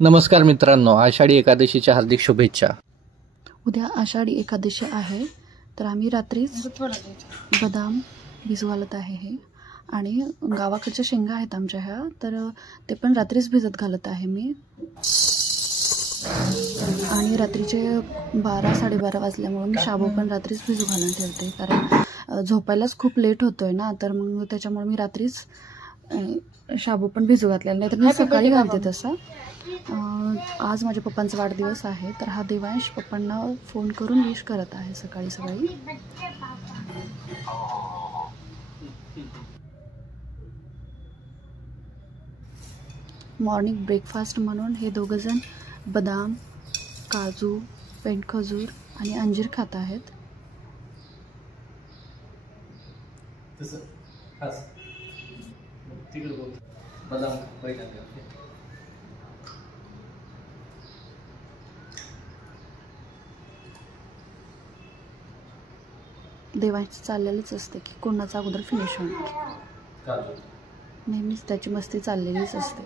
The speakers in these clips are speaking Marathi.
नमस्कार मित्रांनो, आषाढी एकादशीच्या हार्दिक शुभेच्छा। उद्या आषाढी एकादशी आहे, तर आम्ही रात्रीच बदाम भिजू घालत आहे हे, आणि गावाकडच्या शेंगा आहेत आमच्या ह्या, तर ते पण रात्रीच भिजत घालत आहे मी। आणि रात्रीचे 12-12:30 वाजल्यामुळे मी शाबू पण रात्रीच भिजू घालून ठेवते, कारण झोपायलाच खूप लेट होतोय ना, तर मग त्याच्यामुळे मी रात्रीच शाबू पण भिजू घातलेला, नाही तर मी सकाळी घालते तसं। आज माझ्या पप्पांचा वाढदिवस आहे, तर हा देवांश पप्पांना फोन करून विश करत आहे सकाळी सकाळी। मॉर्निंग ब्रेकफास्ट म्हणून हे दोघंजण बदाम, काजू, पेंडखजूर आणि अंजीर खात आहेत। देवांश चाललेलीच असते की कोणाचा अगोदर फिनिश होणार, नेहमीच त्याची मस्ती चाललेलीच असते।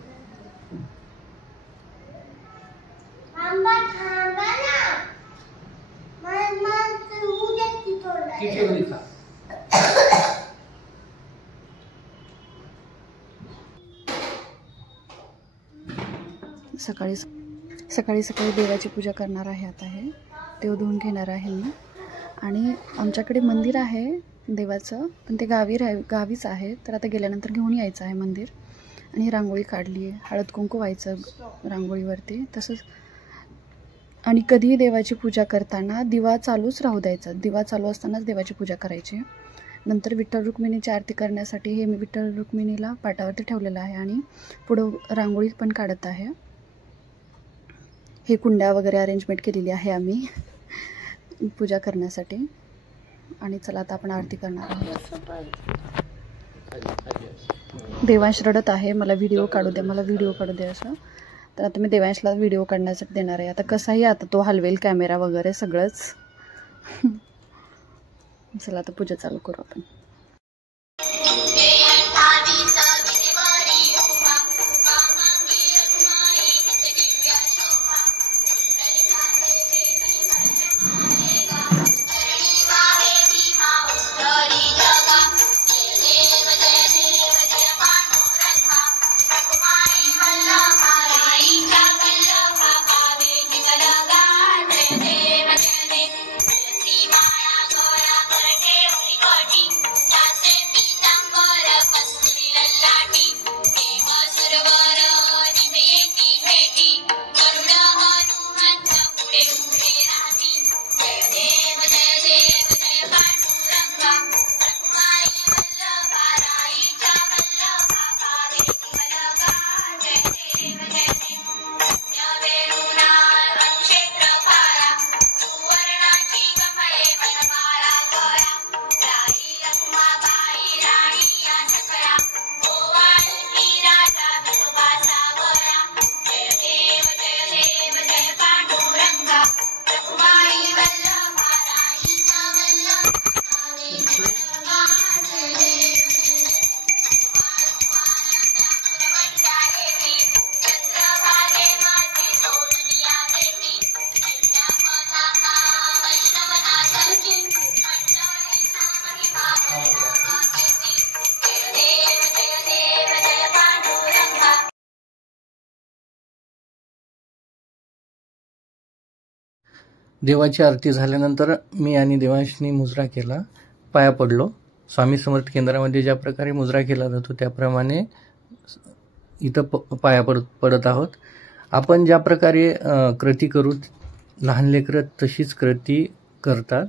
सकाळी सकाळी देवाची पूजा करणार आहे आता हे, देव धुवून घेणार आहे मी। आणि आमच्याकडे मंदिर आहे देवाचं, पण ते गावीच आहे, तर आता गेल्यानंतर घेऊन यायचं आहे मंदिर। आणि रांगोळी काढली आहे, हळद कुंकू व्हायचं रांगोळीवरती तसंच। आणि कधीही देवाची पूजा करताना दिवा चालूच राहू द्यायचा, दिवा चालू असतानाच देवाची पूजा करायची। नंतर विठ्ठल रुक्मिणीची आरती करण्यासाठी हे मी विठ्ठल रुक्मिणीला पाटावरती ठेवलेलं आहे, आणि पुढं रांगोळी पण काढत आहे। हे कुंड्या वगैरे अरेंजमेंट केलेली आहे आम्ही पूजा करण्यासाठी। आणि चला आता आपण आरती करणार आहोत। देवांश रडत आहे, मला व्हिडिओ काढू दे, मला व्हिडिओ काढू दे असं, तर आता मी देवांशला व्हिडिओ काढण्यासाठी देणार आहे। आता कसाही आता तो हलवेल कॅमेरा वगैरे सगळंच। चला आता पूजा चालू करू आपण। देवाची आरती झाल्यानंतर मी आणि देवांशनी मुजरा केला, पाया पडलो। स्वामी समर्थ केंद्रामध्ये ज्या प्रकारे मुजरा केला जातो त्याप्रमाणे इथं पाया पडत आहोत। आपण ज्या प्रकारे कृती करू, लहान लेकरं तशीच कृती करतात,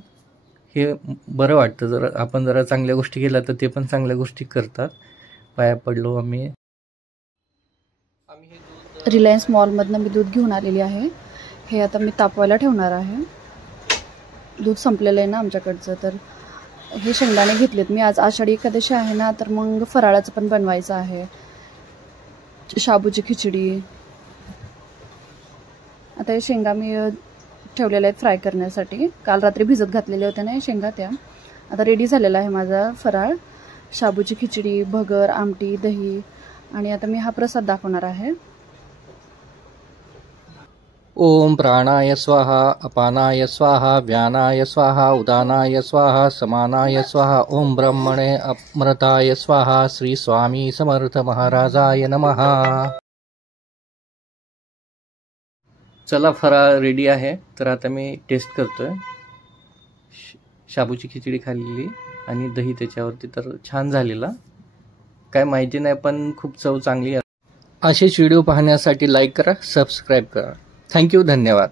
हे बरं वाटतं। जर आपण जरा चांगल्या गोष्टी केल्या तर ते पण चांगल्या गोष्टी करतात। पाया पडलो आम्ही। रिलायन्स मॉलमधनं मी दूध घेऊन आलेली आहे, हे आता मी तापवायला ठेवणार आहे। दूध संपलेलं आहे ना आमच्याकडचं, तर हे शेंगदाणे घेतलेत मी। आज आषाढी एकादशी आहे ना, तर मग फराळाचं पण बनवायचं आहे, शाबूची खिचडी। आता हे शेंगा मी ठेवलेल्या आहेत फ्राय करण्यासाठी, काल रात्री भिजत घातलेल्या होत्या ना हे शेंगा, त्या आता रेडी झालेला आहे माझा फराळ। शाबूची खिचडी, भगर, आमटी, दही, आणि आता मी हा प्रसाद दाखवणार आहे। ओम प्राणाय स्वाहा, अपानाय स्वाहा, व्यानाय स्वाहा, उदानाय स्वाहा, समानाय स्वाहा. ओम ब्रह्मणे अमृताय स्वाहा. श्री स्वामी समर्थ महाराजाय नमः. चला, फराळ रेडी आहे. तर आता मी टेस्ट करतोय. शाबूची खिचडी खाल्लेली आणि दही त्याच्यावरती, तर छान झालेला. काय माहिती नाही, पण खूप चव चांगली आहे. असेच व्हिडिओ पाहण्यासाठी लाईक करा, सबस्क्राईब करा. थँक्यू, धन्यवाद.